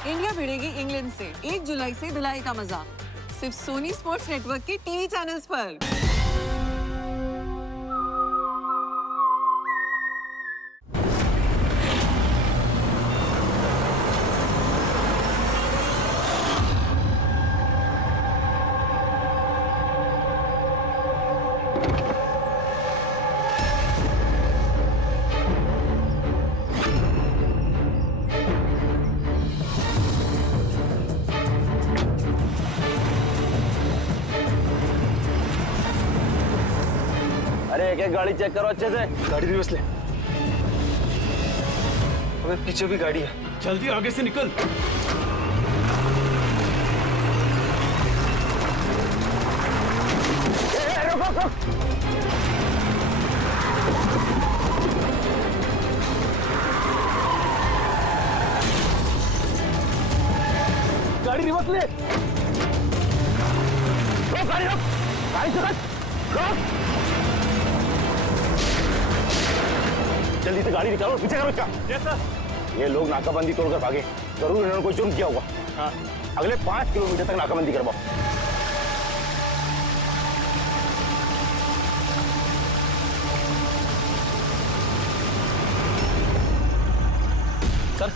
India भिड़ेगी England से 1 जुलाई से धुलाई का मजा सिर्फ सोनी स्पोर्ट्स नेटवर्क के टीवी चैनल्स पर। अरे एक गाड़ी चेक करो अच्छे से। गाड़ी रिवर्स ले। अबे पीछे भी गाड़ी है। जल्दी आगे से निकल। गाड़ी रिवर्स ले। रोक गाड़ी, रोक गाड़ी, से रोक। जल्दी से गाड़ी निकालो, पीछे करो इसका। Yes sir. ये लोग नाकाबंदी तोड़कर भागे, जरूर इन्होंने कोई जुर्म किया होगा। हाँ। अगले 5 किलोमीटर तक नाकाबंदी करवाओ। सर,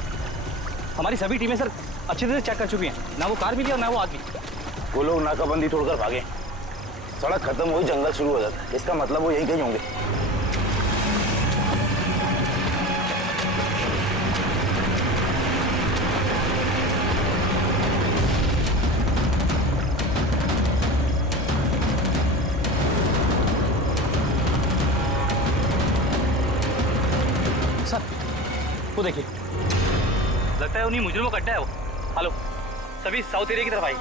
हमारी सभी टीमें सर अच्छी तरह से चेक कर चुकी हैं, ना वो कार मिली और ना वो आदमी। वो लोग नाकाबंदी तोड़कर भागे, सड़क खत्म हुई, जंगल शुरू हो जाता है, इसका मतलब वो यही कहीं होंगे। सर, वो देखिए, लगता है उन्हीं मुजरिमों का अड्डा है वो। हेलो, सभी साउथ एरिया की तरफ आई।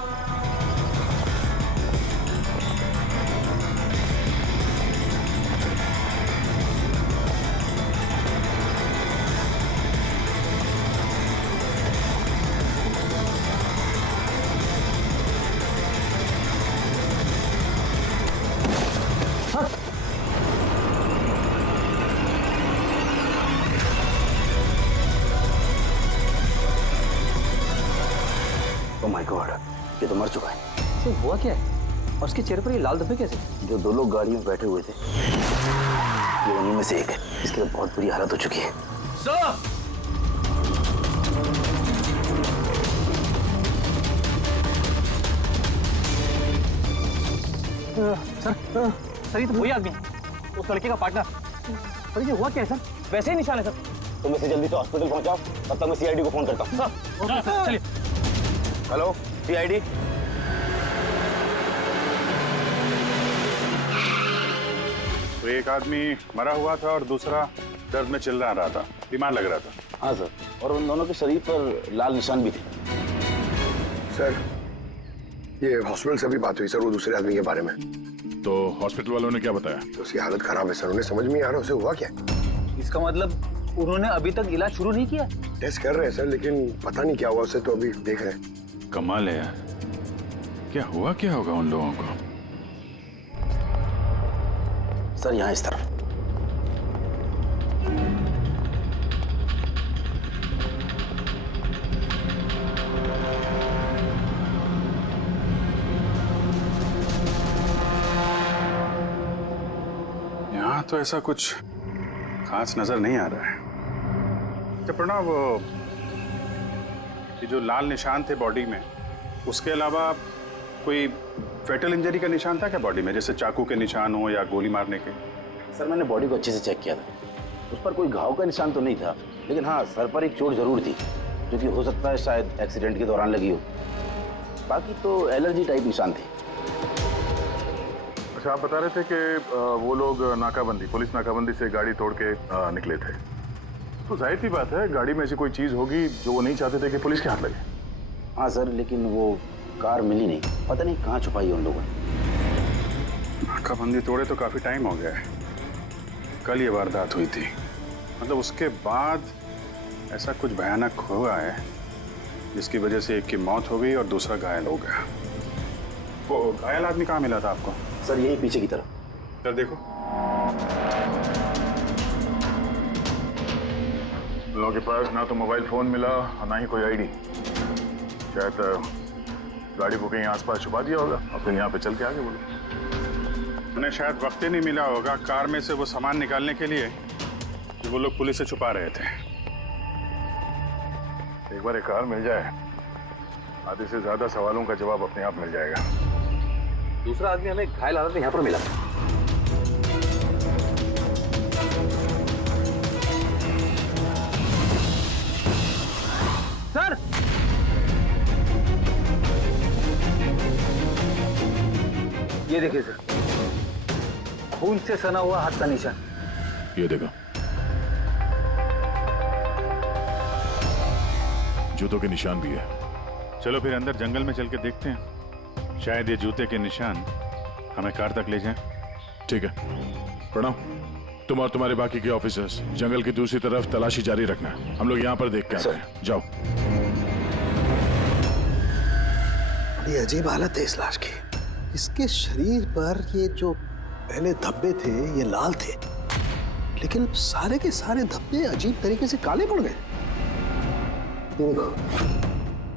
ओह माय गॉड, ये तो मर चुका है। सर, हुआ क्या है और उसके चेहरे पर ये लाल धब्बे कैसे? जो 2 लोग गाड़ी में बैठे हुए थे, ये उन्हीं में से एक है। इसकी तो बहुत बुरी हालत हो चुकी है। सर, सर ये तो वही आदमी है, उस लड़के का पार्टनर। सर ये हुआ क्या है सर? वैसे ही निशान है सर। तुम इसे जल्दी से हॉस्पिटल पहुंचाओ, तब तक मैं सीआईडी को फोन करता हूँ। सर, ओके सर, चलिए। Hello CID. तो एक आदमी मरा हुआ था और दूसरा दर्द में चिल्ला रहा था, बीमार लग रहा था। हाँ सर, और उन दोनों के शरीर पर लाल निशान भी थे। सर, ये हॉस्पिटल से भी बात हुई सर, वो दूसरे आदमी के बारे में। तो हॉस्पिटल वालों ने क्या बताया? तो उसकी हालत खराब है सर, उन्हें समझ में नहीं आ रहा उसे हुआ क्या। इसका मतलब उन्होंने अभी तक इलाज शुरू नहीं किया? टेस्ट कर रहे हैं सर, लेकिन पता नहीं क्या हुआ उसे, तो अभी देख रहे हैं। कमाल है यार, क्या हुआ क्या होगा उन लोगों को? सर यहाँ इस तरफ। यहाँ तो ऐसा कुछ खास नजर नहीं आ रहा है। तो प्रणव, ये जो लाल निशान थे बॉडी में, उसके अलावा कोई फेटल इंजरी का निशान था क्या बॉडी में, जैसे चाकू के निशान हो या गोली मारने के? सर मैंने बॉडी को अच्छे से चेक किया था, उस पर कोई घाव का निशान तो नहीं था, लेकिन हाँ सर पर एक चोट जरूर थी, जो कि हो सकता है शायद एक्सीडेंट के दौरान लगी हो। बाकी तो एलर्जी टाइप निशान थे। अच्छा, आप बता रहे थे कि वो लोग नाकाबंदी, पुलिस नाकाबंदी से गाड़ी तोड़ के निकले थे, तो जाहिर सी बात है गाड़ी में ऐसी कोई चीज होगी जो वो नहीं चाहते थे कि पुलिस के हाथ लगे। हाँ सर, लेकिन वो कार मिली नहीं, पता नहीं कहाँ छुपाई है उन लोगों ने। नाकाबंदी तोड़े तो काफी टाइम हो गया है, कल ये वारदात हुई थी, मतलब उसके बाद ऐसा कुछ भयानक हुआ है जिसकी वजह से एक की मौत हो गई और दूसरा घायल हो गया। वो घायल आदमी कहाँ मिला था आपको? सर यही पीछे की तरफ। सर देखो, लोगों के पास ना तो मोबाइल फोन मिला और ना ही कोई आईडी। शायद गाड़ी को कहीं आसपास छुपा दिया होगा और फिर यहाँ पे चल के आगे बोलो। उन्हें शायद वक्त ही नहीं मिला होगा कार में से वो सामान निकालने के लिए कि वो लोग पुलिस से छुपा रहे थे। एक बार एक कार मिल जाए, आधे से ज्यादा सवालों का जवाब अपने आप मिल जाएगा। दूसरा आदमी हमें घायल हालत में यहाँ पर मिला। सर, ये देखिए सर, खून से सना हुआ हाथ का निशान। ये देखो, जूतों के निशान भी है। चलो फिर अंदर जंगल में चल के देखते हैं, शायद ये जूते के निशान हमें कार तक ले जाएं। ठीक है प्रणव, तुम और तुम्हारे बाकी के ऑफिसर्स जंगल की दूसरी तरफ तलाशी जारी रखना। हम लोग यहाँ पर देख के आते हैं। जाओ। बड़ी अजीब हालत है इस लाश की। इसके शरीर पर ये जो पहले धब्बे थे ये लाल थे, लेकिन सारे के सारे धब्बे अजीब तरीके से काले पड़ गए। ये देखो,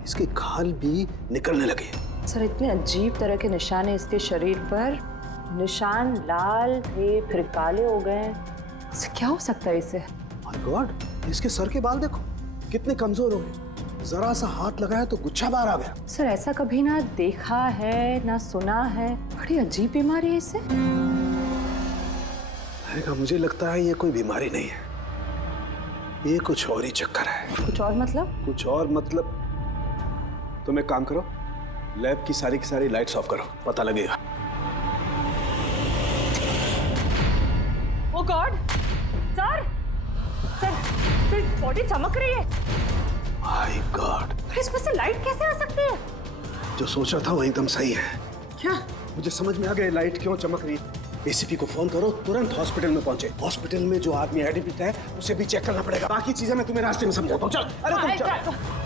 इसके खाल भी निकलने लगे। सर, इतने अजीब तरह के निशान है इसके शरीर पर। निशान लाल थे फिर काले हो गए। इससे क्या हो सकता है इसे? माय गॉड, इसके सर के बाल देखो कितने कमजोर हो गए। जरा सा हाथ लगाया तो गुच्छा बाहर आ गया। सर, ऐसा कभी ना देखा है ना सुना है। बड़ी अजीब बीमारी है इसे। मुझे लगता है ये कोई बीमारी नहीं है, ये कुछ और ही चक्कर है। कुछ और मतलब? कुछ और मतलब तुम एक काम करो, लैब की सारी लाइट्स ऑफ करो, पता लगेगा। ओ गॉड, सर बॉडी चमक रही है। माय गॉड, इसमें से लाइट कैसे आ सकती है? जो सोचा था वो एकदम सही है। क्या? मुझे समझ में आ गया लाइट क्यों चमक रही है। एसीपी को फोन करो, तुरंत हॉस्पिटल में पहुंचे। हॉस्पिटल में जो आदमी एडमिट है उसे भी चेक करना पड़ेगा। बाकी चीजें मैं तुम्हें रास्ते में समझाता हूँ। चल, अरे तुम चल।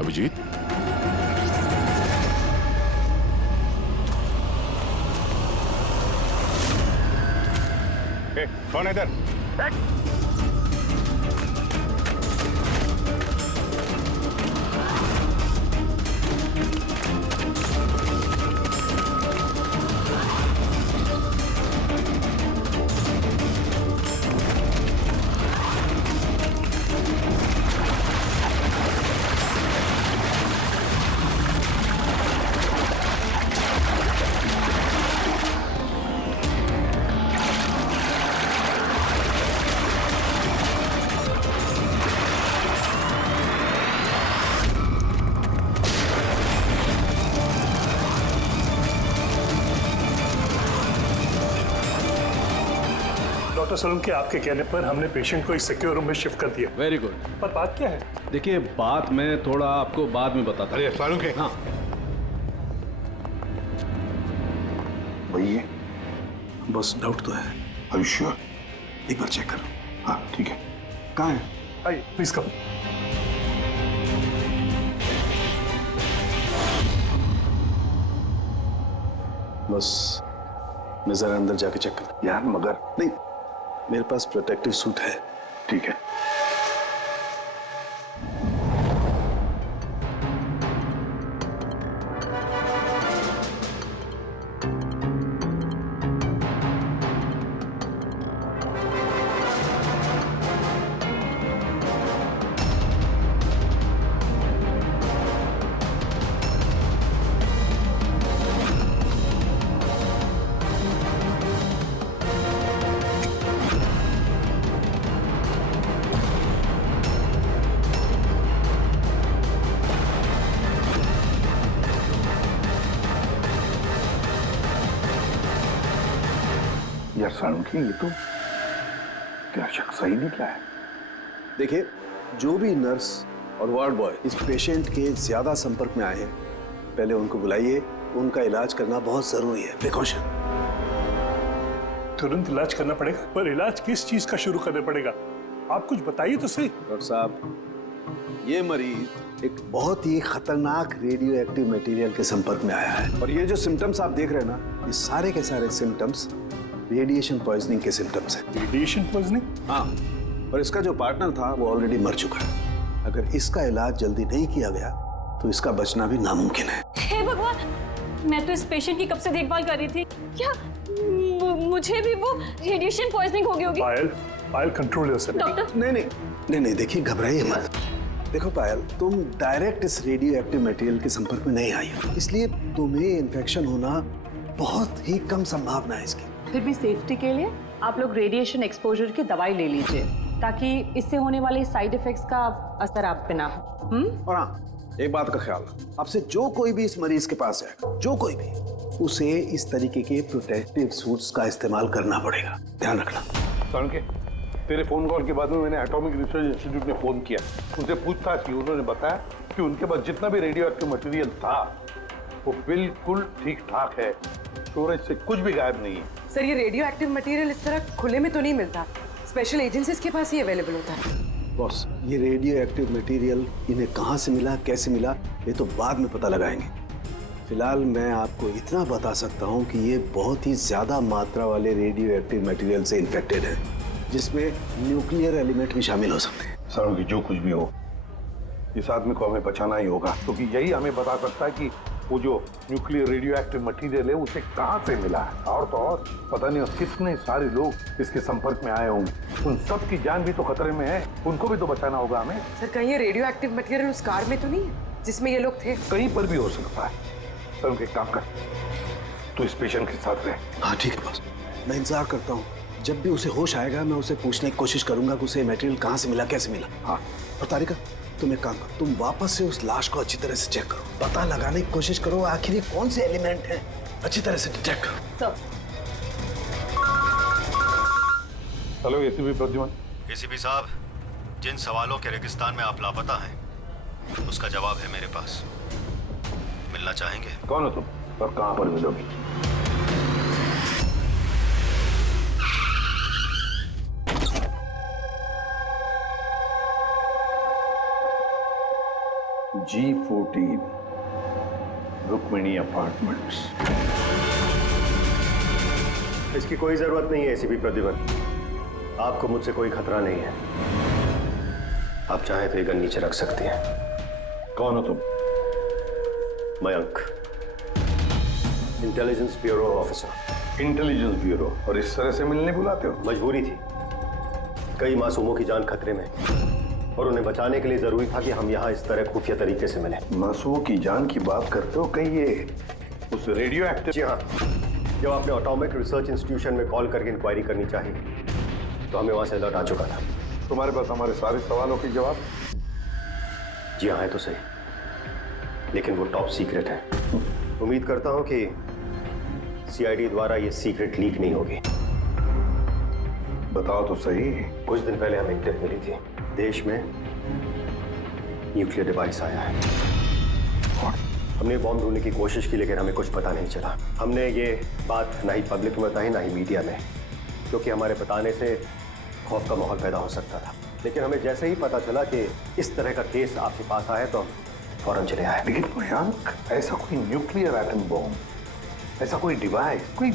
अभिजीत, कौन है इधर? डॉक्टर सोलंकी, आपके कहने पर हमने पेशेंट को एक सिक्योर रूम में शिफ्ट कर दिया। Very good. पर बात क्या है? देखिए, बात मैं थोड़ा आपको बाद में बताता हूँ। अरे सोलंकी, हाँ, वही बस डाउट तो है। Are you sure? एक बार चेक करो। हाँ ठीक है। कहाँ है? आइए प्लीज कम। बस मैं जरा अंदर जाके चेक कर। यार मगर नहीं, मेरे पास प्रोटेक्टिव सूट है। ठीक है। यार सोलंकी, ये तो क्या शक सही निकला है। देखिए, जो भी नर्स और वार्ड बॉय इस पेशेंट के ज्यादा संपर्क में आए हैं, पहले उनको बुलाइए। उनका इलाज करना बहुत जरूरी है, प्रिकॉशन। तुरंत इलाज करना पड़ेगा, पर इलाज किस चीज का शुरू करना पड़ेगा? आप कुछ बताइए तो सही। डॉक्टर साहब, ये मरीज एक बहुत ही खतरनाक रेडियो एक्टिव मटेरियल के संपर्क में आया है, और ये जो सिम्टम्स आप देख रहे हैं ना, ये सारे के सारे सिम्टम्स रेडिएशन पॉइजनिंग के सिम्टम्स हैं। Radiation poisoning? हाँ, और इसका जो पार्टनर था वो ऑलरेडी मर चुका है। अगर इसका इलाज जल्दी नहीं किया गया तो इसका बचना भी नामुमकिन है। हे भगवान, मैं तो इस पेशेंट की कब से देखभाल कर रही थी। क्या मुझे भी वो रेडिएशन पॉइजनिंग हो गई होगी? पायल कंट्रोल योरसेल्फ। डॉक्टर नहीं, देखिए घबराइए मत। देखो पायल, तुम डायरेक्ट इस रेडियो एक्टिव मटेरियल के संपर्क में नहीं आई हो, इसलिए तुम्हें इन्फेक्शन होना बहुत ही कम संभावना है इसकी। फिर भी सेफ्टी के लिए आप लोग रेडिएशन एक्सपोजर की दवाई ले लीजिए, ताकि इससे होने वाले साइड इफेक्ट्स का असर आप पे ना हो। और हाँ, एक बात का ख्याल, आपसे जो कोई भी इस मरीज के पास जाएगा, जो कोई भी, उसे इस तरीके के प्रोटेक्टिव सूट्स का इस्तेमाल करना पड़ेगा, ध्यान रखना। के तेरे फोन कॉल के बाद में मैंने एटॉमिक रिसर्च इंस्टीट्यूट में फोन किया, उनसे पूछताछ की। उन्होंने बताया कि उनके पास जितना भी रेडियो एक्टिव मटेरियल था वो बिल्कुल ठीक ठाक है, स्टोरेज से कुछ भी गायब नहीं है। सर, ये रेडियो एक्टिव मटेरियल इस तरह खुले में तो नहीं मिलता, स्पेशल एजेंसीज के पास ही अवेलेबल होता है। बॉस, ये रेडियो एक्टिव मटेरियल इन्हें कहाँ से मिला, कैसे मिला, ये तो बाद में पता लगाएंगे। फिलहाल मैं आपको इतना बता सकता हूँ कि ये बहुत ही ज्यादा मात्रा वाले रेडियो एक्टिव मटेरियल से इन्फेक्टेड है, जिसमें न्यूक्लियर एलिमेंट भी शामिल हो सकते हैं। सर की जो कुछ भी हो, इस आदमी को हमें बचाना ही होगा, क्योंकि यही हमें बता सकता है कि वो जो न्यूक्लियर रेडियो एक्टिव मटेरियल है उसे कहाँ से मिला है। और तो और पता नहीं कितने सारे लोग इसके संपर्क में आए होंगे, उन सब की जान भी तो खतरे में है, उनको भी तो बचाना होगा हमें। सर, कहीं ये रेडियो एक्टिव मटेरियल उस कार में तो नहीं है जिसमें ये लोग थे? कहीं पर भी हो सकता है। सर, उनके काम कर, तो इस पेशेंट के साथ रहे। हाँ ठीक है बॉस, मैं इंतजार करता हूँ। जब भी उसे होश आएगा मैं उसे पूछने की कोशिश करूंगा कि उसे मटेरियल कहाँ से मिला, कैसे मिला। हाँ, और तारिका, तुम एक काम करो, तुम वापस से उस लाश को अच्छी तरह से चेक करो, पता लगाने की कोशिश करो आखिर ये कौन से एलिमेंट हैं, अच्छी तरह से डिटेक्ट करो। Hello ACP Pradyuman. एसीपी साहब, जिन सवालों के रेगिस्तान में आप लापता हैं, उसका जवाब है मेरे पास। मिलना चाहेंगे? कौन हो तुम और कहां पर मिलोगी? G14 Rukmini apartments. इसकी कोई जरूरत नहीं है एसीपी प्रद्युमन, आपको मुझसे कोई खतरा नहीं है। आप चाहे तो ये गन नीचे रख सकते हैं। कौन हो तुम? Mayank, intelligence bureau officer. Intelligence bureau? और इस तरह से मिलने बुलाते हो? मजबूरी थी, कई मासूमों की जान खतरे में, और उन्हें बचाने के लिए जरूरी था कि हम यहाँ इस तरह खुफिया तरीके से मिले। मासूमों की जान की बात करते हो, कहीं ये उस रेडियो एक्टिव? जी हाँ, जब आपने एटॉमिक रिसर्च इंस्टीट्यूशन में कॉल करके इंक्वायरी करनी चाहिए तो हमें वहां से अलर्ट आ चुका था। तुम्हारे पास हमारे सारे सवालों के जवाब? जी हाँ, है तो सही, लेकिन वो टॉप सीक्रेट है। उम्मीद करता हूं कि सीआईडी द्वारा ये सीक्रेट लीक नहीं होगी। बताओ तो सही। कुछ दिन पहले हमें टिप मिली थी, देश में न्यूक्लियर डिवाइस आया है। हमने बॉम्ब ढूंढने की कोशिश की, लेकिन हमें कुछ पता नहीं चला। हमने ये बात ना ही पब्लिक में बताई, ना ही मीडिया में, क्योंकि हमारे बताने से खौफ का माहौल पैदा हो सकता था। लेकिन हमें जैसे ही पता चला कि इस तरह का केस आपके पास आया तो हम फौरन चले आए। लेकिन मयंक, ऐसा कोई न्यूक्लियर एटम बॉम्ब, ऐसा कोई डिवाइस कोई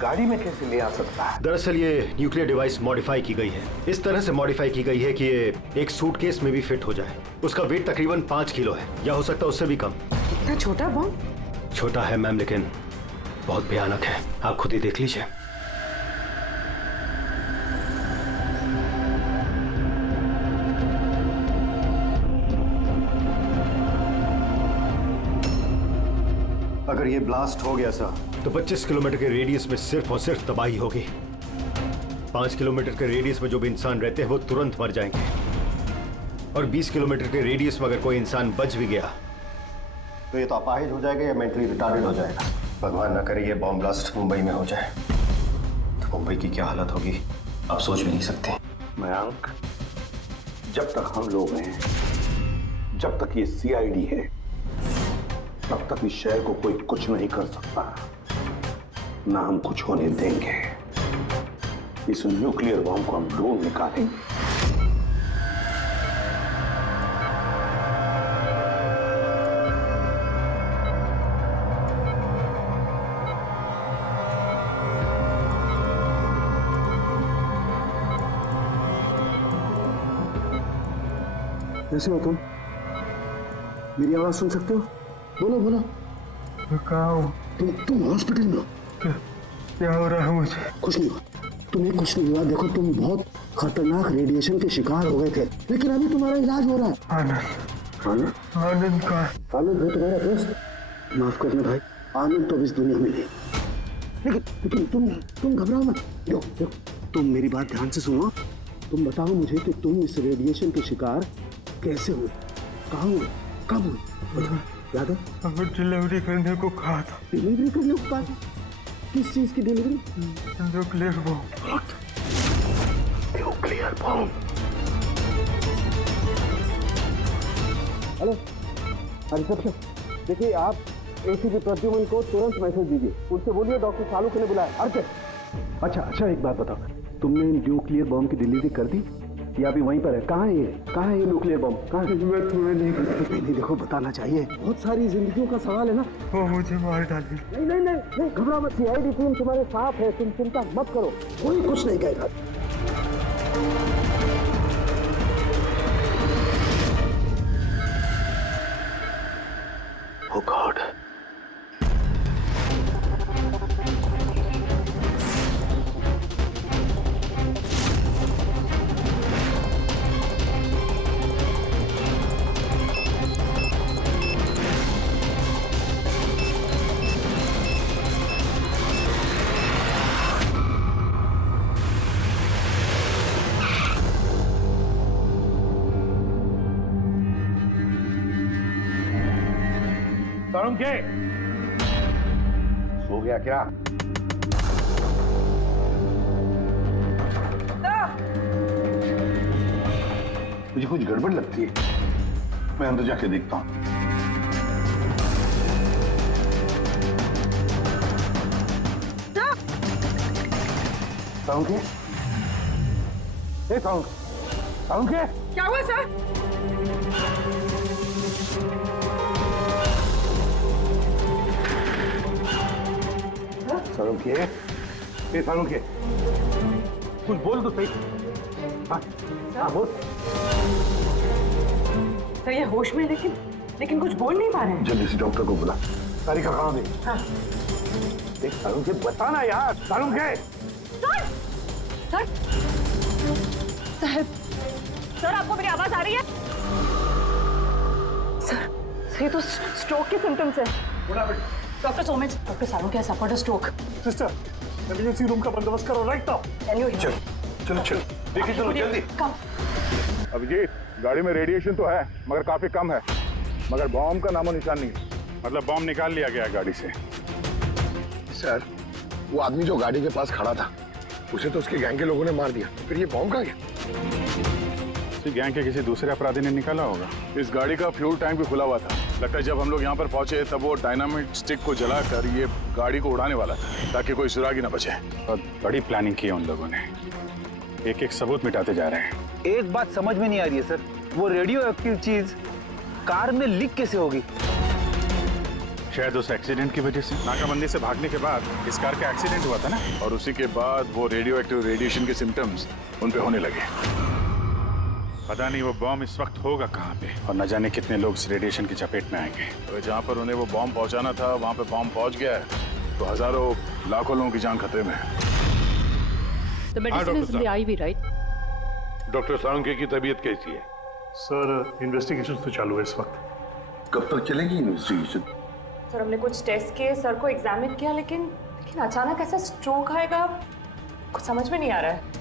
गाड़ी में कैसे ले आ सकता है? दरअसल ये न्यूक्लियर डिवाइस मॉडिफाई की गई है। इस तरह से मॉडिफाई की गई है कि ये एक सूटकेस में भी फिट हो जाए। उसका वेट तकरीबन 5 किलो है, या हो सकता है उससे भी कम। इतना छोटा बॉम्ब? छोटा है मैम, लेकिन बहुत भयानक है। आप खुद ही देख लीजिए। अगर ये ब्लास्ट हो गया सर, तो 25 किलोमीटर के रेडियस में सिर्फ और सिर्फ तबाही होगी। 5 किलोमीटर के रेडियस में जो भी इंसान रहते हैं वो तुरंत मर जाएंगे, और 20 किलोमीटर के रेडियस में अगर कोई इंसान बच भी गया तो ये तो अपाहिज हो जाएगा या मेंटली रिटार्डेड हो जाएगा। भगवान ना करे ये बॉम्ब ब्लास्ट मुंबई में हो जाए, तो मुंबई की क्या हालत होगी आप सोच भी नहीं सकते। मयंक, जब तक हम लोग हैं जब तक ये सीआईडी है तब तक इस शहर को कोई कुछ नहीं कर सकता, ना हम कुछ होने देंगे। इस न्यूक्लियर बॉम्ब को हम ढूंढ निकालेंगे। कैसे हो तुम? मेरी आवाज सुन सकते हो? बोलो बोलो। कहाँ हो? तुम हॉस्पिटल में हो। क्या हो रहा है मुझे? कुछ नहीं हुआ, तुम्हें कुछ नहीं हुआ। देखो तुम बहुत खतरनाक रेडिएशन के शिकार हो गए थे, लेकिन अभी तुम्हारा इलाज हो रहा है। आनंद, आनंद का? आनंद है तुम्हारा दोस्त। माफ करना भाई, आनंद तो इस दुनिया में नहीं। लेकिन तुम घबराओ मत। देखो तुम मेरी बात ध्यान से सुनो। तुम बताओ मुझे कि तुम इस रेडिएशन के शिकार कैसे हुए, कहाँ हुए, कब हुए? याद है? डिलीवरी करने को कहा था। डिलीवरी करने को कहा था? किस चीज की delivery? Nuclear bomb. Nuclear bomb? Hello reception, देखिए आप एसीपी प्रद्युमन को तुरंत मैसेज दीजिए। उनसे बोलिए डॉक्टर चालुक्य ने बुलाया। अच्छा एक बात बताओ, तुमने न्यूक्लियर बॉम्ब की डिलीवरी कर दी या अभी वहीं पर है? कहाँ है ये न्यूक्लियर बॉम्ब? कहाँ है? मैं तुम्हें नहीं देखो बताना चाहिए, बहुत सारी जिंदगियों का सवाल है ना। वो मुझे मार डाले। नहीं घबरा मत, सीआईडी टीम तुम्हारे साथ है, तुम चिंता मत करो, कोई कुछ नहीं कहेगा। Oh God. के सो गया क्या? मुझे कुछ गड़बड़ लगती है, मैं अंदर जाके देखता हूं। साउंड के? साउंड के? क्या हुआ सर? सालों के कुछ बोल तो सही। हाँ बोल। सर ये होश में लेकिन कुछ बोल नहीं पा रहे हैं। जल्दी से डॉक्टर को बुला। तारीख कहाँ दे? हाँ। देख सालों के बताना यार। सालों के सर आपको मेरी आवाज आ रही है? सर ये तो स्ट्रोक के सिम्टम्स है। डॉक्टर सोमेश, डॉक्टर सालों के suffered stroke. Sister, emergency room का बंदोबस्त करो राइट नाउ। चलो देखिए, चलो जल्दी। अभिजीत, गाड़ी में रेडिएशन तो है मगर काफी कम है, मगर बॉम्ब का नामो निशान नहीं है। मतलब बॉम्ब निकाल लिया गया गाड़ी से। सर वो आदमी जो गाड़ी के पास खड़ा था उसे तो उसके गैंग के लोगों ने मार दिया, फिर ये बॉम्ब कहाँ गया? गैंग के किसी दूसरे अपराधी ने निकाला होगा। इस गाड़ी का फ्यूल टैंक भी खुला हुआ था। लगता है जब हम लोग यहाँ पर पहुंचे तब वो डायनामाइट स्टिक को जलाकर ये गाड़ी को उड़ाने वाला था ताकि कोई सुरागी ना बचे। और बड़ी प्लानिंग की है उन लोगों ने, एक एक सबूत मिटाते जा रहे हैं। एक बात समझ में नहीं आ रही है सर, वो रेडियो एक्टिव चीज कार में लीक कैसे होगी? शायद उस एक्सीडेंट की वजह से। नाकाबंदी से भागने के बाद इस कार का एक्सीडेंट हुआ था ना, और उसी के बाद वो रेडियो एक्टिव रेडिएशन के सिम्टम्स उन पे होने लगे। पता नहीं वो बॉम्ब इस वक्त होगा कहाँ पे, और न जाने कितने लोग इस रेडिएशन की चपेट में आएंगे। तो जहाँ पर उन्हें वो बॉम्ब पहुँचाना था वहाँ पे बॉम्ब पहुँच गया है, तो हजारों लाखों लोगों की जान खतरे में है। डॉक्टर सालुंके की तबीयत कैसी है? सर इन्वेस्टिगेशन तो चालू है इस वक्त। कब तक चलेगी इन्वेस्टिगेशन? सर हमने कुछ टेस्ट किए, सर को एग्जामिन किया, लेकिन अचानक ऐसा स्ट्रोक आएगा कुछ समझ में नहीं आ रहा है।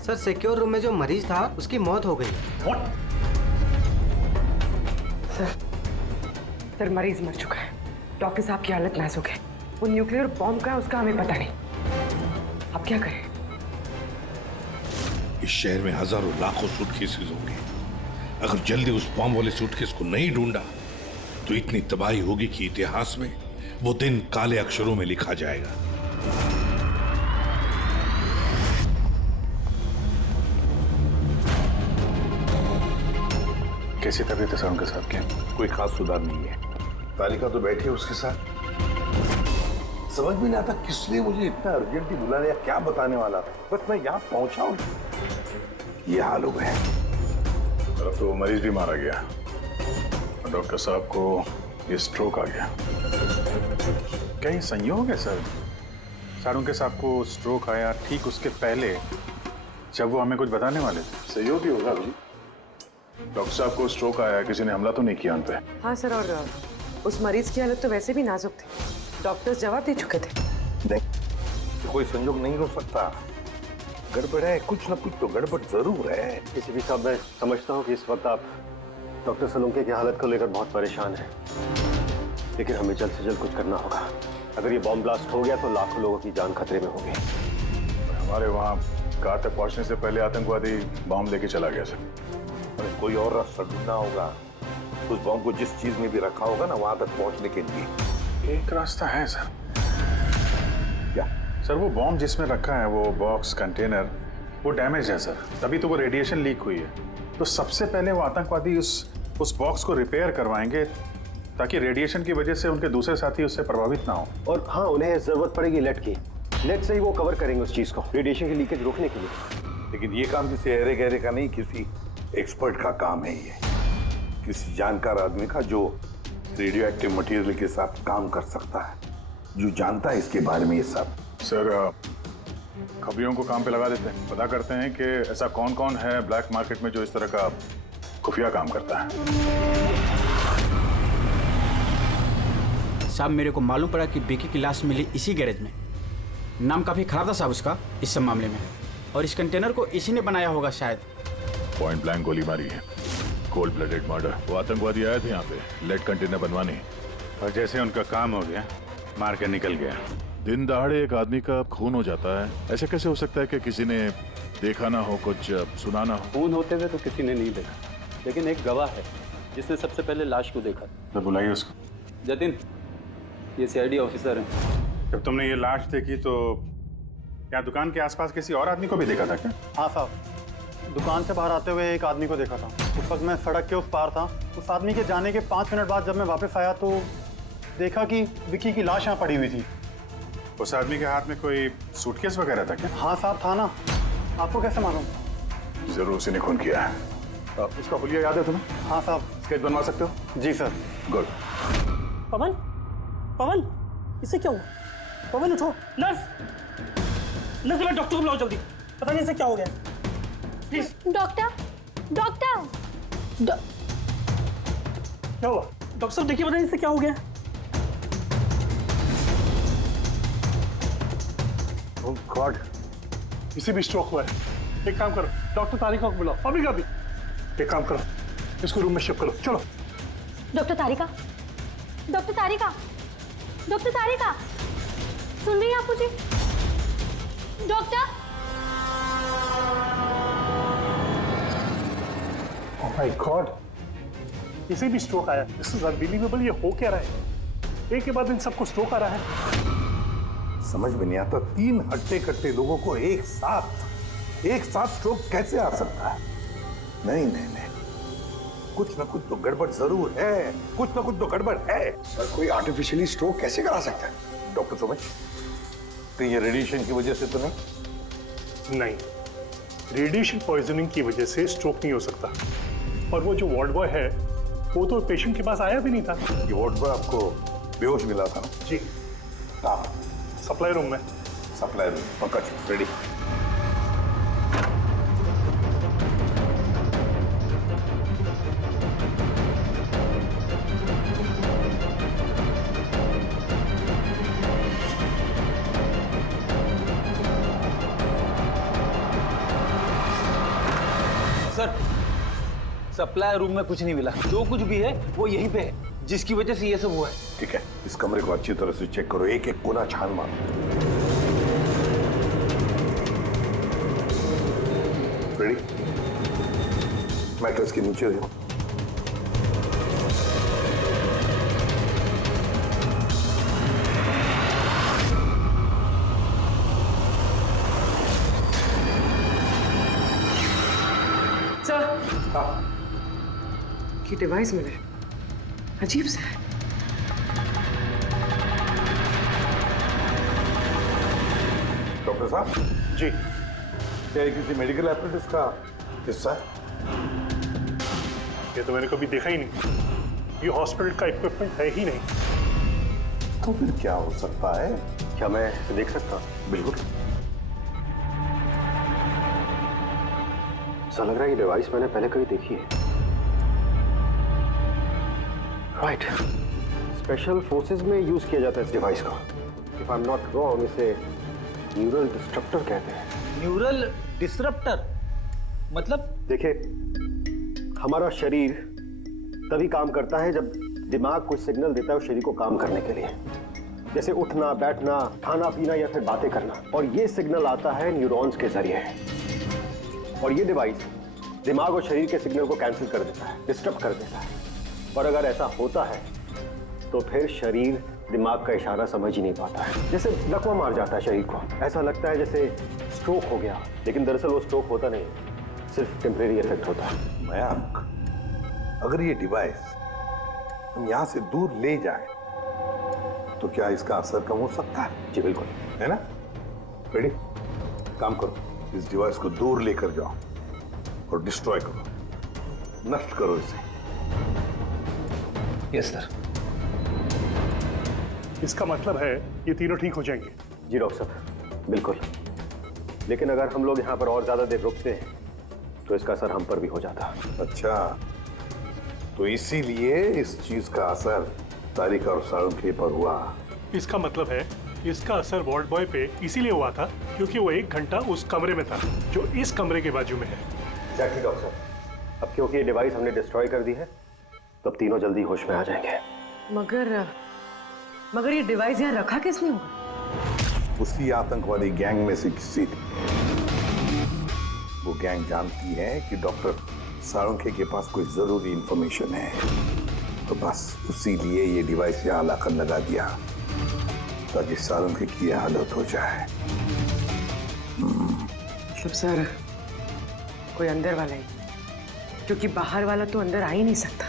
सर सिक्योर रूम में जो मरीज था उसकी मौत हो गई। सर मरीज मर चुका है, डॉक्टर साहब की हालत नाजुक है। वो न्यूक्लियर बॉम्ब का है उसका हमें पता नहीं। अब क्या करें? इस शहर में हजारों लाखों सूटकेसेस होंगे, अगर जल्दी उस बॉम्ब वाले सूटकेस को नहीं ढूंढा तो इतनी तबाही होगी कि इतिहास में वो दिन काले अक्षरों में लिखा जाएगा। कैसी तबीयत है सर उनके साथ की? कोई खास सुधार नहीं है। तालिका तो बैठी है उसके साथ। समझ में नहीं आता किसने मुझे इतना अर्जेंटली बुलाया या क्या बताने वाला था। बस मैं यहाँ पहुंचा हूँ, ये हाल हो गया। अब तो मरीज भी मारा गया और डॉक्टर साहब को ये स्ट्रोक आ गया। क्या ये संयोग है सर? उनके साहब को स्ट्रोक आया ठीक उसके पहले जब वो हमें कुछ बताने वाले थे। सहयोग ही होगा अभी। डॉक्टर साहब को स्ट्रोक आया, किसी ने हमला तो नहीं किया उन पे? हाँ सर, और उस मरीज की हालत तो वैसे भी नाजुक थी। डॉक्टर्स जवाब दे चुके थे। नहीं, तो कोई संयोग नहीं हो सकता। गड़बड़ है, कुछ ना कुछ तो गड़बड़ जरूर है। किसी भी साहब, मैं समझता हूँ कि इस वक्त आप डॉक्टर सलूंके की हालत को लेकर बहुत परेशान हैं, लेकिन हमें जल्द से जल्द कुछ करना होगा। अगर ये बॉम्ब ब्लास्ट हो गया तो लाखों लोगों की जान खतरे में होगी। हमारे वहाँ कार तक पहुँचने से पहले आतंकवादी बॉम्ब लेके चला गया सर। कोई और रास्ता ढूंढना होगा। उस बॉम्ब को जिस चीज में भी रखा होगा ना, वहां तक पहुंचने के लिए एक रास्ता है सर। क्या सर? वो बॉम्ब जिसमें रखा है, वो बॉक्स कंटेनर, वो डैमेज है सर, तभी तो वो रेडिएशन लीक हुई है। तो सबसे पहले वो आतंकवादी उस बॉक्स को रिपेयर करवाएंगे ताकि रेडिएशन की वजह से उनके दूसरे साथी उससे प्रभावित ना हो। और हाँ, उन्हें जरूरत पड़ेगी लेड की। लेड से ही वो कवर करेंगे उस चीज को, रेडिएशन की लीकेज रोकने के लिए। लेकिन ये काम किसी अहरे गहरे का नहीं, किसी एक्सपर्ट का काम है। ये किसी जानकार आदमी का जो रेडियो एक्टिव मटेरियल के साथ काम कर सकता है, जो जानता है इसके बारे में ये सब। सर, खबरियों को काम पे लगा देते हैं, पता करते हैं कि ऐसा कौन कौन है ब्लैक मार्केट में जो इस तरह का खुफिया काम करता है। साहब, मेरे को मालूम पड़ा कि बेकी की लाश मिली इसी गैरेज में। नाम काफी खराब था साहब उसका इस सब मामले में, और इस कंटेनर को इसी ने बनाया होगा शायद। पॉइंट ब्लैंक गोली मारी है, कोल्ड ब्लडेड मर्डर। वो आतंकवादी आए थे यहाँ पे लेड कंटेनर बनवाने, और जैसे उनका काम हो गया, मार के निकल गया। दिन दहाड़े एक आदमी का खून हो जाता है। ऐसे कैसे हो सकता है कि किसी ने देखा ना हो, कुछ सुना ना हो? खून होते हुए तो किसी ने नहीं देखा, लेकिन एक गवाह है जिसने सबसे पहले लाश को देखा। तो बुलाइए उसको। जतिन, ये सीआईडी ऑफिसर हैं। जब तुमने ये लाश देखी तो क्या दुकान के आसपास किसी और आदमी को भी देखा था क्या? हाँ साहब, दुकान से बाहर आते हुए एक आदमी को देखा था। उस वक्त मैं सड़क के उस पार था। उस आदमी के जाने के 5 मिनट बाद जब मैं वापस आया तो देखा कि विक्की की लाश यहाँ पड़ी हुई थी। उस आदमी के हाथ में कोई सूटकेस वगैरह था क्या? हाँ साहब, था ना। आपको कैसे मालूम? जरूर उसी ने खून किया है। उसका हुलिया याद है तुम्हें? हाँ साहब। स्केच बनवा सकते हो? जी सर। गुड। पवन, पवन, इसे क्या हुआ? पवन उठो। नर्स, नर्स, डॉक्टर को बुलाओ जल्दी। पता नहीं इसे क्या हो गया। प्लीज। डॉक्टर, डॉक्टर, क्या हुआ? डॉक्टर साहब देखिए, पता नहीं इसे क्या हो गया। ओह गॉड, इसे भी स्ट्रोक हुआ है। एक काम करो, डॉक्टर तारिका को बुलाओ, अभी का भी। एक काम करो, इसको रूम में शिफ्ट करो। चलो। डॉक्टर तारिका, डॉक्टर तारिका, डॉक्टर तारिका, सुन रही हैं आप मुझे? डॉक्टर। ओह माय गॉड, इसे भी स्ट्रोक आया। This is unbelievable. ये हो क्या रहा है? एक के बाद इन सबको स्ट्रोक आ रहा है। समझ में नहीं आता, 3 हट्टे कट्टे लोगों को एक साथ स्ट्रोक कैसे आ सकता है? नहीं नहीं नहीं, कुछ ना कुछ तो गड़बड़ जरूर है। कुछ ना कुछ तो गड़बड़ है। सर, कोई आर्टिफिशियली स्ट्रोक कैसे करा सकता है? डॉक्टर समझ, तो ये रेडिएशन की वजह से तो नहीं? नहीं, रेडिएशन पॉइजनिंग की वजह से स्ट्रोक नहीं हो सकता। और वो जो वार्ड बॉय है, वो तो पेशेंट के पास आया भी नहीं था। ये वार्ड बॉय आपको बेहोश मिला था ना? जी। कहाँ? सप्लाई रूम में। सप्लाई रूम, पकड़, रेडी। सर, सप्लाई रूम में कुछ नहीं मिला। जो कुछ भी है वो यहीं पे है, जिसकी वजह से ये सब हुआ है। ठीक है, इस कमरे को अच्छी तरह से चेक करो, एक एक कोना छान मारो। रेडी? मैट्रेस के नीचे देखो। सर, ये डिवाइस मिले, अजीब सा है। डॉक्टर साहब जी, क्या ये किसी मेडिकल एपरेटस का हिस्सा है? ये तो मैंने कभी देखा ही नहीं। ये हॉस्पिटल का इक्विपमेंट है ही नहीं। तो फिर क्या हो सकता है? क्या मैं इसे देख सकता हूँ? बिल्कुल। ऐसा लग रहा है ये डिवाइस मैंने पहले कभी देखी है। राइट, स्पेशल फोर्सेस में यूज किया जाता है इस डिवाइस को। If I am not wrong, इसे न्यूरल डिस्ट्रप्टर कहते हैं। न्यूरल डिसरप्टर मतलब? देखिए, हमारा शरीर तभी काम करता है जब दिमाग कोई सिग्नल देता है उस शरीर को काम करने के लिए, जैसे उठना, बैठना, खाना पीना या फिर बातें करना। और ये सिग्नल आता है न्यूरॉन्स के जरिए, और ये डिवाइस दिमाग और शरीर के सिग्नल को कैंसिल कर देता है, डिस्टर्ब कर देता है। और अगर ऐसा होता है तो फिर शरीर दिमाग का इशारा समझ ही नहीं पाता है, जैसे लकवा मार जाता है शरीर को। ऐसा लगता है जैसे स्ट्रोक हो गया, लेकिन दरअसल वो स्ट्रोक होता नहीं, सिर्फ टेम्परेरी इफेक्ट होता है। मयंक, अगर ये डिवाइस हम यहाँ से दूर ले जाएं, तो क्या इसका असर कम हो सकता है? जी बिल्कुल, है ना? रेडी? काम करो, इस डिवाइस को दूर लेकर जाओ और डिस्ट्रॉय करो, नष्ट करो इसे। Yes sir. इसका मतलब है ये तीनों ठीक हो जाएंगे? जी डॉक्टर साहब, बिल्कुल। लेकिन अगर हम लोग यहाँ पर और ज्यादा देर रुकते हैं तो इसका असर हम पर भी हो जाता। अच्छा, तो इसीलिए इस चीज का असर तारिका और साळुंखे पर हुआ। इसका मतलब है इसका असर वार्ड बॉय पे इसीलिए हुआ था क्योंकि वो 1 घंटा उस कमरे में था जो इस कमरे के बाजू में है। एग्जैक्टली डॉक्टर साहब। अब क्योंकि ये डिवाइस हमने डिस्ट्रॉय कर दी है, तो अब तीनों जल्दी होश में आ जाएंगे। मगर ये डिवाइस यहाँ रखा किसने होगा? उसी आतंकवादी गैंग में से किसी ने। वो गैंग जानती है कि डॉक्टर साळुंखे के पास कोई जरूरी इंफॉर्मेशन है, तो बस उसी लिए ये डिवाइस यहाँ लाकर लगा दिया ताकि साळुंखे की हालत हो जाए। मतलब सर, कोई अंदर वाला ही, क्योंकि बाहर वाला तो अंदर आ ही नहीं सकता।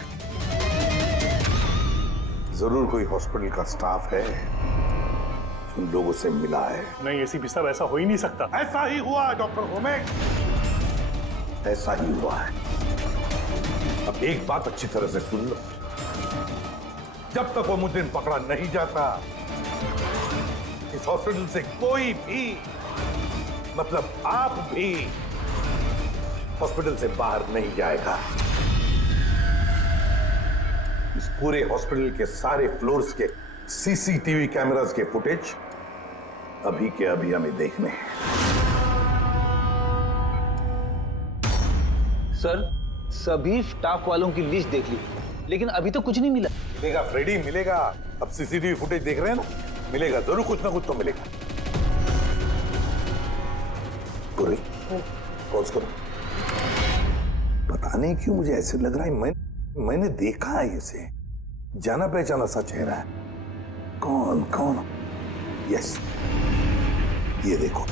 जरूर कोई हॉस्पिटल का स्टाफ है जो उन लोगों से मिला है। नहीं, एसीपी साहब, ऐसा हो ही नहीं सकता। ऐसा ही हुआ है डॉक्टर होमेक, ऐसा ही हुआ है। अब एक बात अच्छी तरह से सुन लो, जब तक वो मुजरिम पकड़ा नहीं जाता, इस हॉस्पिटल से कोई भी, मतलब आप भी, हॉस्पिटल से बाहर नहीं जाएगा। इस पूरे हॉस्पिटल के सारे फ्लोर्स के सीसीटीवी कैमरास के फुटेज अभी के अभी हमें देखने हैं। सर, सभी स्टाफ वालों की लिस्ट देख ली, लेकिन अभी तो कुछ नहीं मिला। मिलेगा फ्रेडी, मिलेगा। अब सीसीटीवी फुटेज देख रहे हैं ना, मिलेगा जरूर, कुछ ना कुछ तो मिलेगा। पूरी पॉज करो। पता नहीं क्यों मुझे ऐसे लग रहा है मैंने देखा है इसे, जाना पहचाना सा चेहरा है। कौन कौन? यस, ये देखो,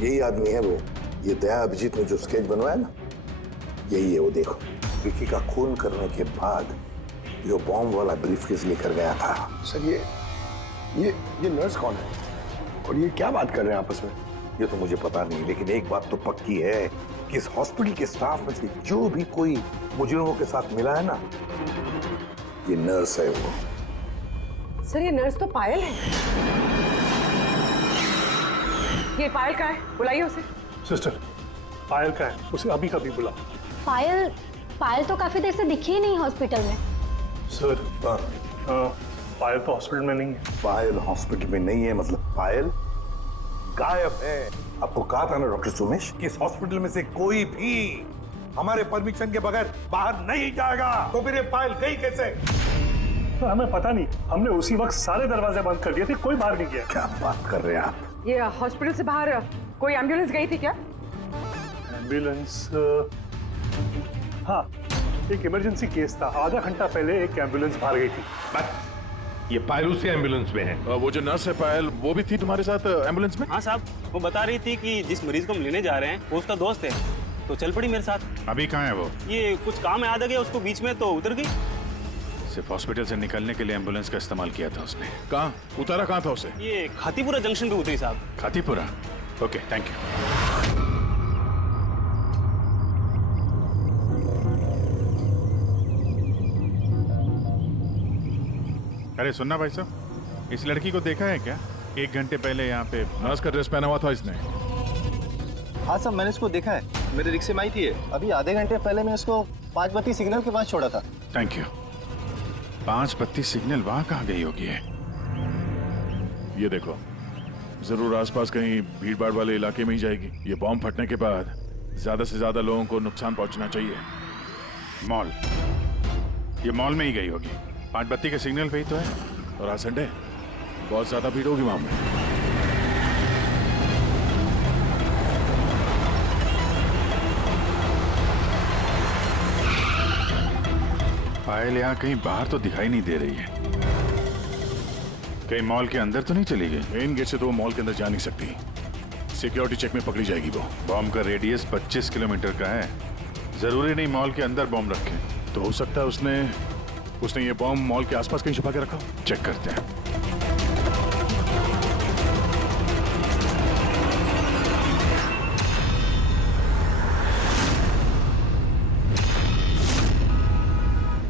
यही आदमी है वो। ये दया अभिजीत ने जो स्केच बनवाया ना, यही है वो। देखो, विकी का खून करने के बाद जो बॉम्ब वाला ब्रीफकेस लेकर गया था। सर, ये नर्स कौन है और ये क्या बात कर रहे हैं आपस में? ये तो मुझे पता नहीं, लेकिन एक बात तो पक्की है कि इस हॉस्पिटल के स्टाफ में से जो भी कोई मुजरिमों के साथ मिला है ना, ये नर्स है वो। सर, ये नर्स तो पायल है। ये पायल का है, बुलाइए उसे। सिस्टर, पायल का है, उसे अभी कभी बुलाओ। पायल तो काफी देर से दिखी ही नहीं हॉस्पिटल में। सर, पायल तो हॉस्पिटल में नहीं है। पायल हॉस्पिटल में नहीं है मतलब पायल गायब है। आपको कहा था ना डॉक्टर सुमेश कि इस हॉस्पिटल में से कोई भी हमारे परमिशन के बगैर बाहर नहीं जाएगा। तो फिर ये पायल गई कैसे? तो हमें पता नहीं, हमने उसी वक्त सारे दरवाजे बंद कर दिए थे, कोई बाहर नहीं गया। क्या बात कर रहे हैं आप? ये हॉस्पिटल से बाहर कोई एम्बुलेंस गई थी क्या? एम्बुलेंस हाँ, एक इमरजेंसी केस था। आधा घंटा पहले एक एम्बुलेंस बाहर गई थी। ये पायलू से एम्बुलेंस में है। वो जो नर्स है पायल, वो भी थी तुम्हारे साथ एम्बुलेंस में? हाँ साहब, वो बता रही थी कि जिस मरीज को हम लेने जा रहे हैं वो उसका दोस्त है, तो चल पड़ी मेरे साथ। अभी कहाँ है वो? ये कुछ काम याद आ गया उसको बीच में, तो उतर गई। सिर्फ हॉस्पिटल से निकलने के लिए एम्बुलेंस का इस्तेमाल किया था उसने। कहाँ उतारा, कहाँ था उसे? ये खातीपुरा जंक्शन पे उतरी साहब। खातीपुरा? Okay, thank you. अरे सुनना भाई साहब, इस लड़की को देखा है क्या? 1 घंटे पहले यहाँ पे नर्स का ड्रेस पहना हुआ था इसने। हाँ साहब, मैंने इसको देखा है, मेरे रिक्शे में आई थी। अभी आधे घंटे पहले मैंने इसको 5 बत्ती सिग्नल के पास छोड़ा था। Thank you. 5 बत्ती सिग्नल वहाँ कहाँ गई होगी है? ये देखो, जरूर आसपास कहीं भीड़ भाड़ वाले इलाके में ही जाएगी। ये बॉम्ब फटने के बाद ज्यादा से ज्यादा लोगों को नुकसान पहुंचना चाहिए। मॉल, ये मॉल में ही गई होगी। 5 बत्ती के सिग्नल पे ही तो है। और आज संडे, बहुत ज्यादा भीड़ होगी वहां में। पायल यहाँ कहीं बाहर तो दिखाई नहीं दे रही है। कहीं मॉल के अंदर तो नहीं चली गई? मेन गेट से तो वो मॉल के अंदर जा नहीं सकती। सिक्योरिटी चेक में पकड़ी जाएगी वो। बॉम्ब का रेडियस 25 किलोमीटर का है। जरूरी नहीं मॉल के अंदर बॉम्ब रखे। तो हो सकता है उसने ये बॉम्ब मॉल के आसपास कहीं छुपा के रखा। चेक करते हैं।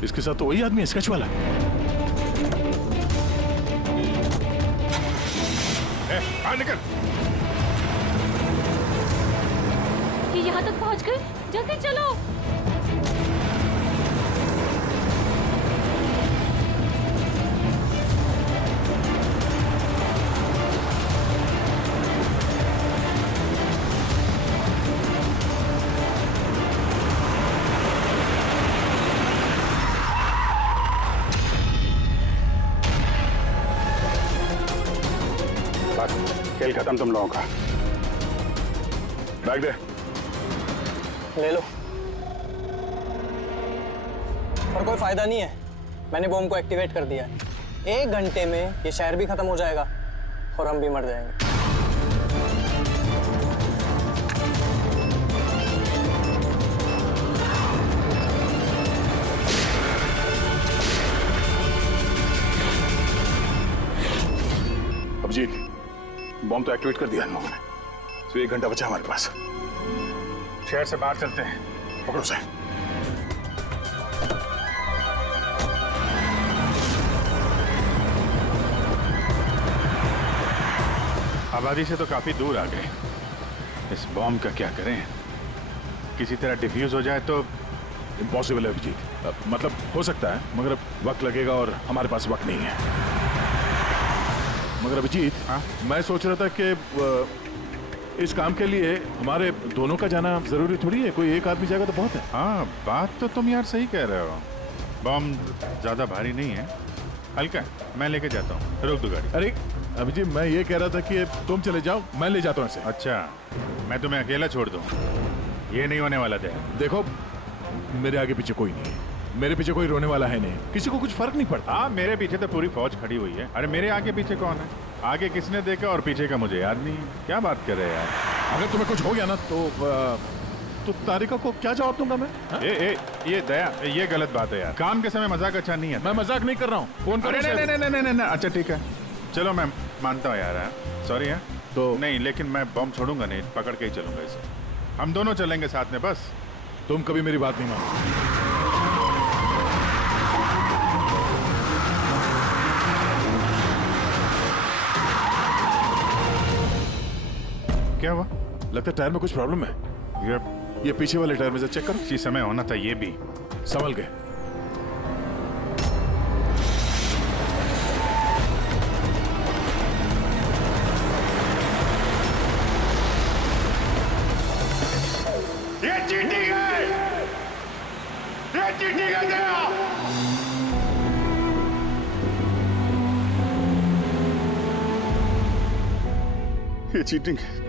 इसके साथ तो वही आदमी है, स्केच वाला। बाहर निकल। ये यहाँ तक पहुँच गए, जल्दी चलो। खेल खत्म तुम लोगों का। बैग दे। ले लो। पर कोई फायदा नहीं है, मैंने बॉम्ब को एक्टिवेट कर दिया है। 1 घंटे में ये शहर भी खत्म हो जाएगा और हम भी मर जाएंगे। अभिजीत, बॉम्ब तो एक्टिवेट कर दिया हम लोगों ने, तो 1 घंटा बचा हमारे पास। शहर से बाहर चलते हैं। पकड़ो से। आबादी से तो काफी दूर आ गए। इस बॉम्ब का क्या करें? किसी तरह डिफ्यूज हो जाए तो। इम्पॉसिबल है अभिजीत। मतलब हो सकता है, मगर वक्त लगेगा और हमारे पास वक्त नहीं है। मगर अभिजीत, मैं सोच रहा था कि इस काम के लिए हमारे दोनों का जाना जरूरी थोड़ी है। कोई एक आदमी जाएगा तो बहुत है। हाँ, बात तो तुम यार सही कह रहे हो। बॉम्ब ज्यादा भारी नहीं है, हल्का है। मैं लेके जाता हूँ, रोक दो गाड़ी। अरे अभिजीत, मैं ये कह रहा था कि तुम चले जाओ, मैं ले जाता हूँ इसे। अच्छा, मैं तुम्हें अकेला छोड़ दूँ? ये नहीं होने वाला था। देखो, मेरे आगे पीछे कोई नहीं है, मेरे पीछे कोई रोने वाला है नहीं, किसी को कुछ फर्क नहीं पड़ता। हाँ, मेरे पीछे तो पूरी फौज खड़ी हुई है। अरे मेरे आगे पीछे कौन है? आगे किसने देखा और पीछे का मुझे याद नहीं। क्या बात कर रहे हैं यार? अगर तुम्हें कुछ हो गया ना तो तारिका को क्या जवाब दूंगा मैं? ये दया, ये गलत बात है यार। काम के समय मजाक अच्छा नहीं है। मैं मजाक नहीं कर रहा हूँ। फोन करो। नहीं, अच्छा ठीक है, चलो मैं मानता हूँ यार। सॉरी है तो नहीं, लेकिन मैं बॉम्ब छोड़ूंगा नहीं, पकड़ के ही चलूंगा इसे। हम दोनों चलेंगे साथ में। बस तुम कभी मेरी बात नहीं मानो। क्या हुआ? लगता है टायर में कुछ प्रॉब्लम है। ये पीछे वाले टायर में से चेक करो। इसी समय होना था ये भी। संभल गए। ये चीटिंग है, ये चीटिंग है दया। ये चीटिंग है।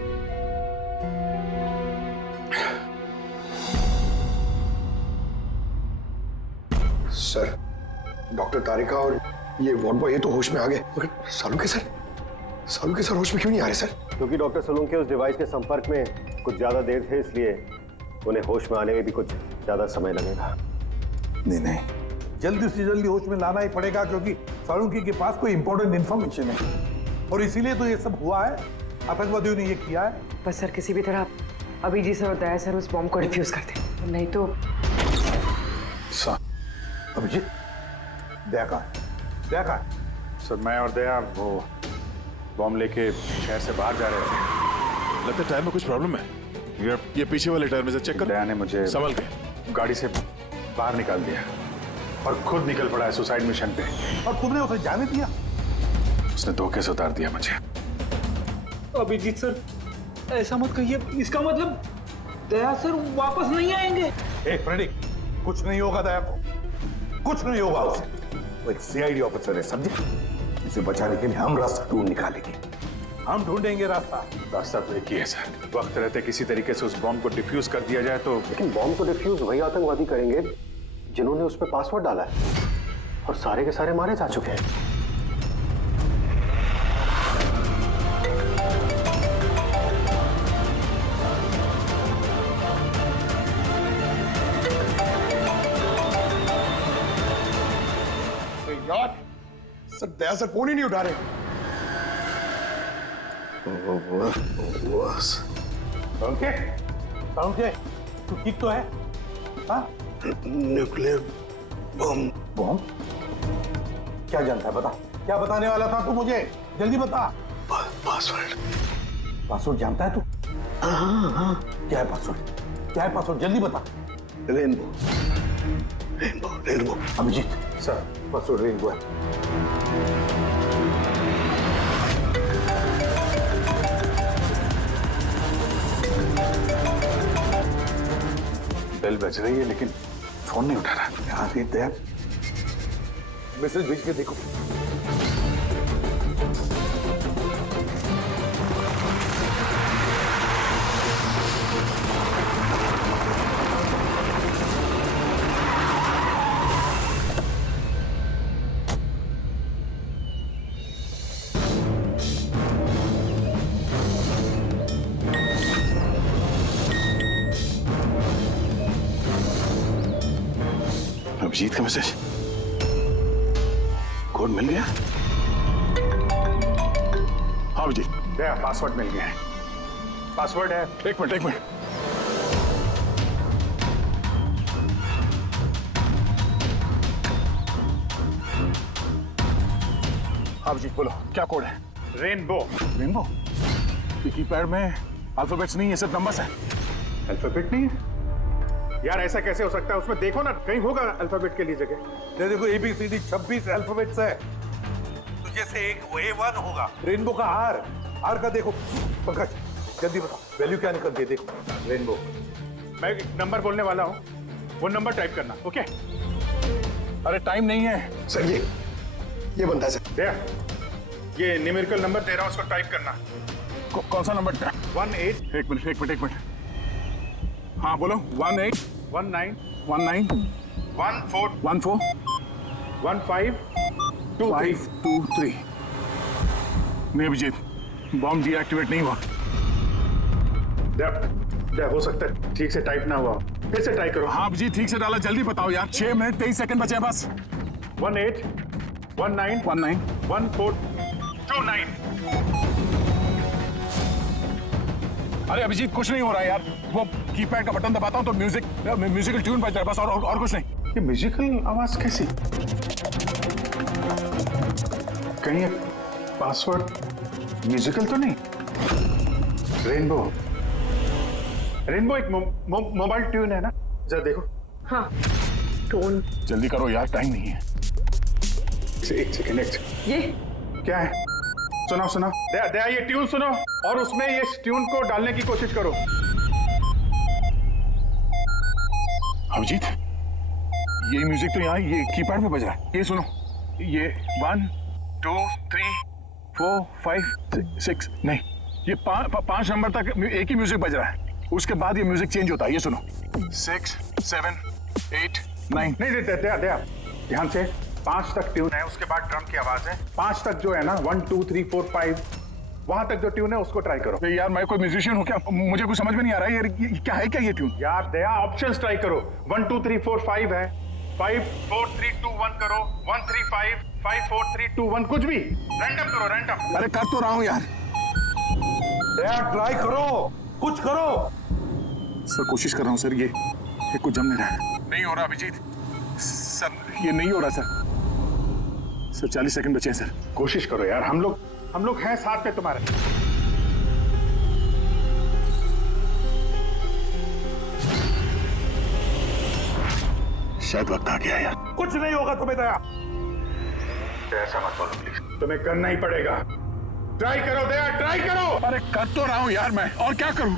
सर, डॉक्टर तारिका और ये वार्ड बॉय ये तो होश में आ गए, मगर सालुंके सर होश में क्यों नहीं आ रहे सर? क्योंकि डॉक्टर सोलंकी उस डिवाइस के संपर्क में कुछ ज्यादा देर थे, इसलिए उन्हें होश में आने में भी कुछ ज्यादा समय लगेगा। नहीं, जल्दी से जल्दी होश में लाना ही पड़ेगा, क्योंकि सालुंकी के पास कोई इंपॉर्टेंट इंफॉर्मेशन है और इसीलिए तो ये सब हुआ है। आतंकवादियों ने ये किया है। बस सर, किसी भी तरह अभिजीत सर और दया सर उस बॉम्ब को डिफ्यूज कर दें, नहीं तो। अभिजीत, दया कहाँ है? सर, मैं और दया वो बॉम्ब लेके शहर से बाहर जा रहे थे। लगता है टायर में कुछ प्रॉब्लम है। ये पीछे वाले टायर में से चेक कर। दया ने मुझे संभल के गाड़ी से बाहर निकाल दिया और खुद निकल पड़ा है सुसाइड मिशन पे। और तुमने उसे जाने दिया? उसने धोखे से उतार दिया मुझे। अभिजीत सर, ऐसा मत कहिए, इसका मतलब दया सर वापस नहीं आएंगे। फ्रेडी, कुछ नहीं होगा दया को, कुछ नहीं होगा उसे। वो एक सीआईडी ऑफिसर है, समझे? उसे बचाने के लिए हम रास्ता ढूंढ निकालेंगे, हम ढूंढेंगे रास्ता। रास्ता तो एक ही है सर, वक्त रहते किसी तरीके से उस बॉम्ब को डिफ्यूज कर दिया जाए तो। लेकिन बॉम्ब को डिफ्यूज वही आतंकवादी करेंगे जिन्होंने उस पर पासवर्ड डाला है, और सारे के सारे मारे जा चुके हैं। यार सर, दया सर फोन ही नहीं उठा रहे। सालुंके, तू ठीक तो है? हाँ? Nuclear bomb? क्या जानता है, बता। क्या बताने वाला था तू मुझे? जल्दी बता। पासवर्ड जानता है तू? हाँ। क्या है पासवर्ड? जल्दी बता। Rainbow. Abhijit sir, password rainbow है। बेल बज रही है लेकिन फोन नहीं उठा रहा। यहाँ दया, मैसेज भेज के देखो। अभिजीत का मैसेज, कोड मिल गया? हाँ अभिजीत, दया, पासवर्ड मिल गया है। पासवर्ड है। एक मिनट। अभिजीत बोलो, क्या कोड है? रेनबो। ये कीपैड में अल्फाबेट्स नहीं है, सिर्फ नंबर्स है। अल्फाबेट नहीं है यार, ऐसा कैसे हो सकता है? उसमें देखो ना, कहीं होगा अल्फाबेट के लिए जगह। देखो, ABCD 26 अल्फाबेट्स है, तो जैसे एक A1 होगा। रेनबो का आर का देखो। पंकज, जल्दी बताओ, वैल्यू क्या निकलती है? देखो रेनबो। मैं एक नंबर बोलने वाला हूँ, वो नंबर टाइप करना, ओके? अरे टाइम नहीं है सर, ये बनता है सर। दया, ये न्यूमेरिकल नंबर दे रहा हूँ, उसको टाइप करना। कौन सा नंबर? 18। एक मिनट। हाँ बोलो। 18 19 19 14 14 15 523। नहीं अभिजीत, बॉम्ब डीएक्टिवेट नहीं हुआ। दया, हो सकता है ठीक से टाइप ना हुआ। फिर से टाइप करो। हाँ अभिजीत, ठीक से डाला, जल्दी बताओ यार। 6 मिनट 23 सेकंड बचे हैं बस। 18 19 19 14 29। अरे अभिजीत, कुछ नहीं हो रहा है यार। वो कीपैड का बटन दबाता हूँ तो म्यूजिकल ट्यून बज रहा है बस, और कुछ नहीं। ये म्यूजिकल आवाज कैसी? कहीं पासवर्ड म्यूजिकल तो नहीं? रेनबो एक मोबाइल ट्यून है ना? जरा देखो। हाँ, टोन। जल्दी करो यार, टाइम नहीं है। एक सेकेंड। ये क्या है? सुनाओ। दया, ये ट्यून सुनो और उसमें ये ट्यून को डालने की कोशिश करो। अभिजीत, ये म्यूजिक तो यहाँ ये कीपैड में बज रहा है। ये सुनो, ये 1 2 3 4 5 6 नहीं, ये 5 नंबर तक एक ही म्यूजिक बज रहा है। उसके बाद ये म्यूजिक चेंज होता है। ये सुनो, 6 7 8 9। नहीं दया, ध्यान से 5 तक ट्यून है, उसके बाद ड्रम की आवाज है। 5 तक जो है ना 1 2 3 4 5 वहां तक जो ट्यून है उसको ट्राई करो। यार मैं कोई म्यूजिशियन हूँ क्या? मुझे कुछ समझ में नहीं आ रहा है। ये क्या है, क्या ये ट्यून? यार दया ऑप्शंस ट्राई करो। 1 2 3 4 5 है, 5 4 3 2 1 करो, 1 3 5 5 4 3 2 1, कुछ भी रैंडम करो, रैंडम। अरे कर तो रहा हूँ यार। दया ट्राई करो, कुछ करो। सर कोशिश कर रहा हूँ सर, ये कुछ जम नहीं रहा है। नहीं हो रहा अभिजीत सर, ये नहीं हो रहा सर। 40 सेकंड बचे हैं सर। कोशिश करो यार, हम लोग हैं साथ पे तुम्हारे। शायद वक्त आ गया यार। कुछ नहीं होगा तुम्हें दया। ऐसा मत बोलो प्लीज, तुम्हें करना ही पड़ेगा। ट्राई करो दया, ट्राई करो। अरे कर तो रहा हूं यार मैं, और क्या करूं?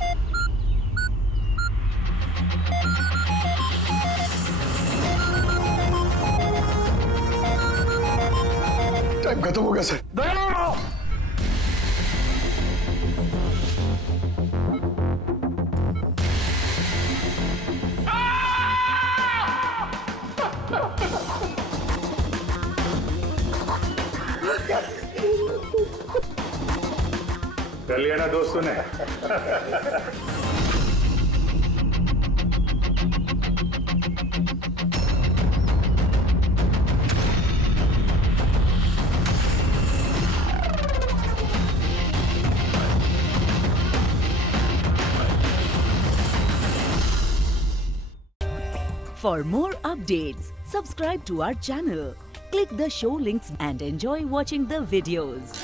टाइम खत्म हो गया सर। दया! कर लिया ना दोस्तों ने। For more updates, subscribe to our channel, click the show links and enjoy watching the videos.